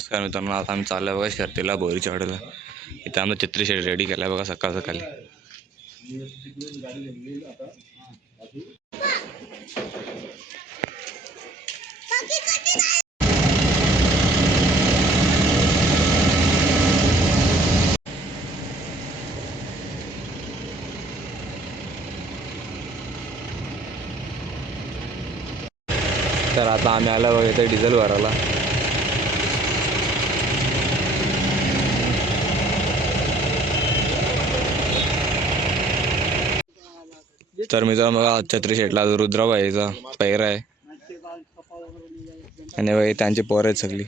नमस्कार मित्रांनो आता आम्ही चाललो बघा शर्तीला बोरीच्या हॉटेलला. इथं आमचं चित्री शेड रेडी केला बघा सकाळ सकाळी. तर आता आम्ही आलो बघा इथं डिझेल भरायला. तर मित्रांनो बघा छत्री शेटला रुद्राबाईचा पैरा आहे. आणि बाई त्यांची पोर आहेत सगळी.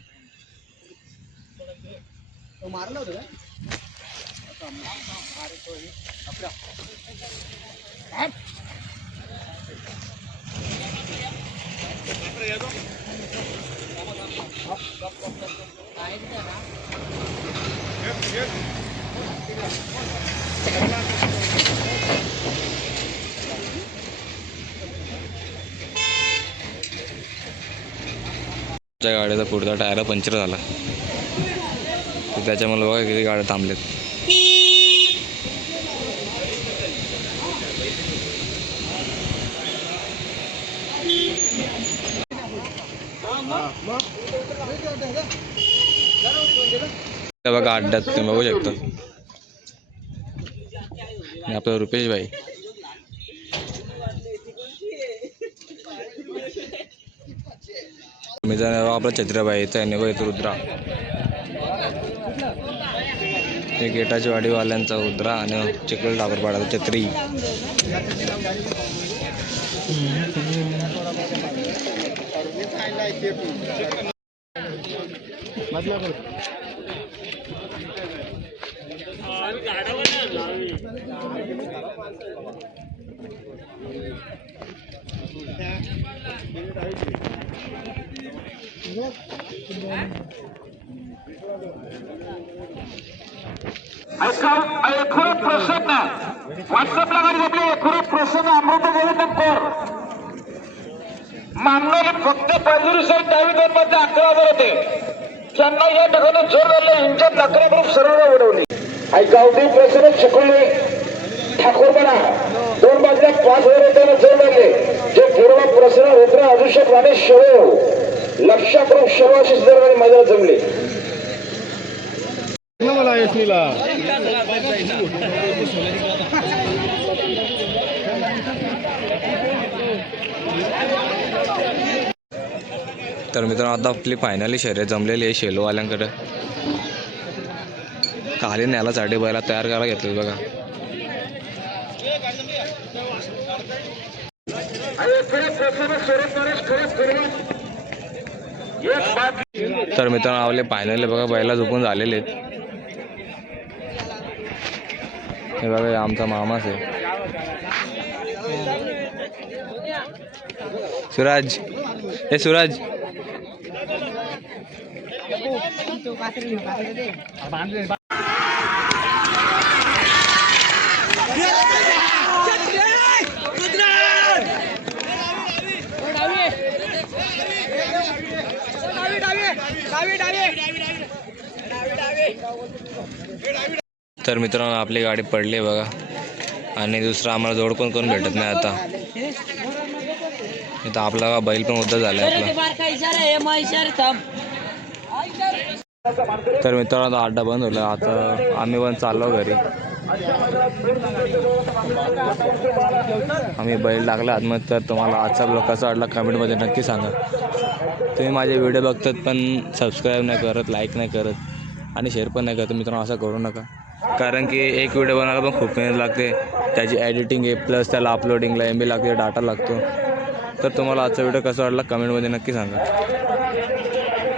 त्या गाडीचा पुढचा टायर पंक्चर झाला. तर त्याच्यामुळे बघा किती गाड्या थांबल्यात बघा अड्ड्यात तुम्ही बघू शकता. आपला रुपेश भाई मित्रांनो आपला छत्रबाई त्याने बघ रुद्रा. हे गेटाची वाडीवाल्यांचा रुद्रा आणि चिखल डाबरपाडाचा छत्री. एखुरत प्रसन्न व्हॉट्सअपला गाडी आपली एखुरत प्रसन्न अमृत फक्त डावी दोन मध्ये अकरा होते. त्यांना या ठिकाणी जोर झाले यांच्यात अकरा ग्रुप सर्व उडवली आई गावठी प्रसन्न चिकुळी ठाकूरपणा दोन बाजूला पाच वर जोर लागले जे पूर्ण प्रसन्न रुद्र अभिषेक राणे शव शव अशी दरम्यान मैदानात जमले. मला यशनीला तर मित्रांनो आता आपली फायनली शर्यत जमलेली आहे शेलोवाल्यांकडे. खाली न्यायलासाठी बैला तयार करायला घेतलं बघा. तर मित्रांनो आपले फायनल बघा बैला झोपून झालेले आहेत. हे बघा आमचा मामाच आहे. सुराज. हे सुराज. तर मित्रांनो आपली गाडी पडली बघा. आणि दुसरं आम्हाला जोड पण कोण भेटत नाही आता. इथं आपला बैल पण उद्धा झाला आहे आपला. तर मित्रांनो आता अड्डा बंद होला आता आम्ही पण चाललो घरी. आम्ही बैल टाकला आत तर तुम्हाला आजचा ब्लॉग कसा वाटला कमेंटमध्ये नक्की सांगा. तुम्ही माझे व्हिडिओ बघतात पण सबस्क्राईब नाही करत लाईक नाही करत. आणि शेअर पण नाही करत. मित्रांनो असं करू नका. कारण की एक व्हिडिओ बनवायला पण खूप मेहनत लागते. त्याची एडिटिंग आहे प्लस त्याला अपलोडिंगला एम बी लागते डाटा लागतो. तर तुम्हाला आजचा व्हिडिओ कसा वाटला? कमेंटमध्ये नक्की सांगा.